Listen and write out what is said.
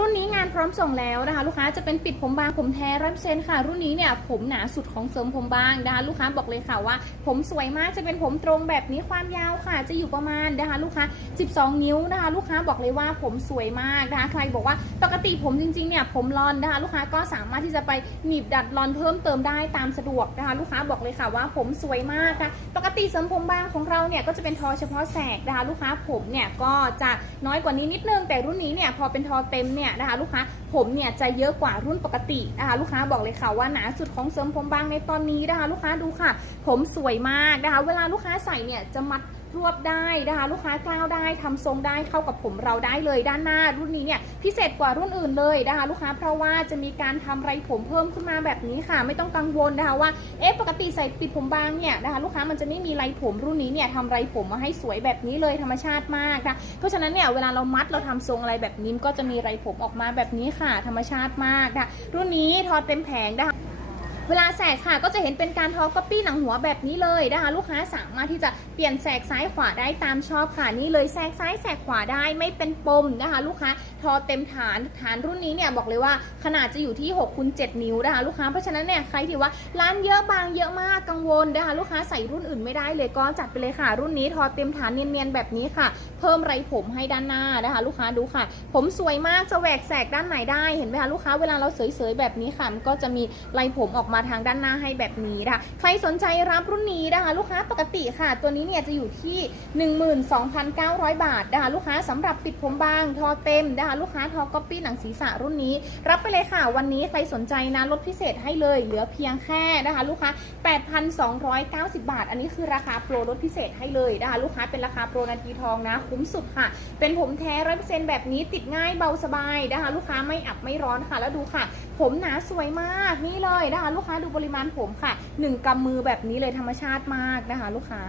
รุ่นนี้งานพร้อมส่งแล้วนะคะ ลูกค้าจะเป็นปิดผมบางผมแท้ร้อยเปอร์เซ็นต์ค่ะ รุ่นนี้เนี่ยผมหนาสุดของเสริมผมบางนะคะลูกค้าบอกเลยค่ะว่า ผมสวยมากจะเป็นผมตรงแบบนี้ความยาวค่ะ จะอยู่ประมาณนะคะ ลูกค้า 12 นิ้วนะคะ ลูกค้าบอกเลยว่าผมสวยมากนะคะใครบอกว่าปกติผมจริงๆเนี่ยผมรอนนะคะลูกค้าก็สามารถที่จะไปหนีบดัดรอนเพิ่มเติมได้ตามสะดวกนะคะ ลูกค้าบอกเลยค่ะว่าผมสวยมากค่ะปกติเสริมผมบางของเราเนี่ยก็จะเป็นทอเฉพาะแสกนะคะลูกค้าผมเนี่ยก็จะน้อยกว่านี้นิดนึงแต่รุ่นนี้เนี่ยพอเป็นทอเต็มเนี่ยนะคะลูกค้าผมเนี่ยจะเยอะกว่ารุ่นปกตินะคะลูกค้าบอกเลยค่ะว่าหนาสุดของเสริมผมบางในตอนนี้นะคะลูกค้าดูค่ะ ผมสวยมากนะคะเวลาลูกค้าใส่เนี่ยจะมัดรวบได้นะคะ ลูกค้ากล้าวได้ทำทรงได้เข้ากับผมเราได้เลยด้านหน้า รุ่นนี้เนี่ยพิเศษกว่ารุ่นอื่นเลยนะคะ ลูกค้าเพราะว่าจะมีการทำไรผมเพิ่มขึ้นมาแบบนี้ค่ะ ไม่ต้องกังวลนะคะว่าเอ๊ะปกติใส่ปิดผมบางเนี่ยนะคะลูกค้ามันจะไม่มีไรผมรุ่นนี้เนี่ยทำไรผมมาให้สวยแบบนี้เลยธรรมชาติมากนะเพราะฉะนั้นเนี่ยเวลาเรามัดเราทำทรงอะไรแบบนี้ก็จะมีไรผมออกมาแบบนี้ค่ะ ธรรมชาติมากนะคะรุ่นนี้ทอเต็มแผงนะคะ เวลาแสกค่ะก็จะเห็นเป็นการทอก๊อปปี้หนังหัวแบบนี้เลยนะคะลูกค้าสามารถที่จะเปลี่ยนแสกซ้ายขวาได้ตามชอบค่ะนี่เลยแสกซ้ายแสกขวาได้ไม่เป็นปมนะคะลูกค้าทอเต็มฐานฐานรุ่นนี้เนี่ยบอกเลยว่าขนาดจะอยู่ที่6คูณ7นิ้วนะคะลูกค้าเพราะฉะนั้นเนี่ยใครที่ว่าร้านเยอะบางเยอะมากกังวลนะคะลูกค้าใส่รุ่นอื่นไม่ได้เลยก็จัดไปเลยค่ะ รุ่นนี้ทอเต็มฐานเนียนๆแบบนี้ค่ะ เพิ่มไรผมให้ด้านหน้านะคะ ลูกค้าดูค่ะ ผมสวยมากจะแหวกแสกด้านไหนได้เห็นไหมคะลูกค้าเวลาเราเสยๆแบบนี้ค่ะมันก็จะมีไรผมออกมาทางด้านหน้าให้แบบนี้นะคะ ใครสนใจรับรุ่นนี้นะคะ ลูกค้าปกติค่ะ ตัวนี้เนี่ยจะอยู่ที่ 12,900 บาทนะคะลูกค้าสำหรับปิดผมบางทอเต็มนะคะลูกค้าทอก๊อปปี้หนังศีรษะรุ่นนี้ รับไปเลยค่ะ วันนี้ใครสนใจนะลดพิเศษให้เลย เหลือเพียงแค่นะคะ ลูกค้า 8,290 บาท อันนี้คือราคาโปรลดพิเศษให้เลยนะคะลูกค้าเป็นราคาโปรนาทีทองนะ คุ้มสุดค่ะ เป็นผมแท้ร้อยเปอร์เซ็นต์แบบนี้ติดง่ายเบาสบายนะคะลูกค้าไม่อับไม่ร้อนค่ะแล้วดูค่ะ ผมหนาสวยมากนี่เลยนะคะ ลูกค้าดูปริมาณผมค่ะ 1กำมือแบบนี้เลยธรรมชาติมากนะคะ ลูกค้า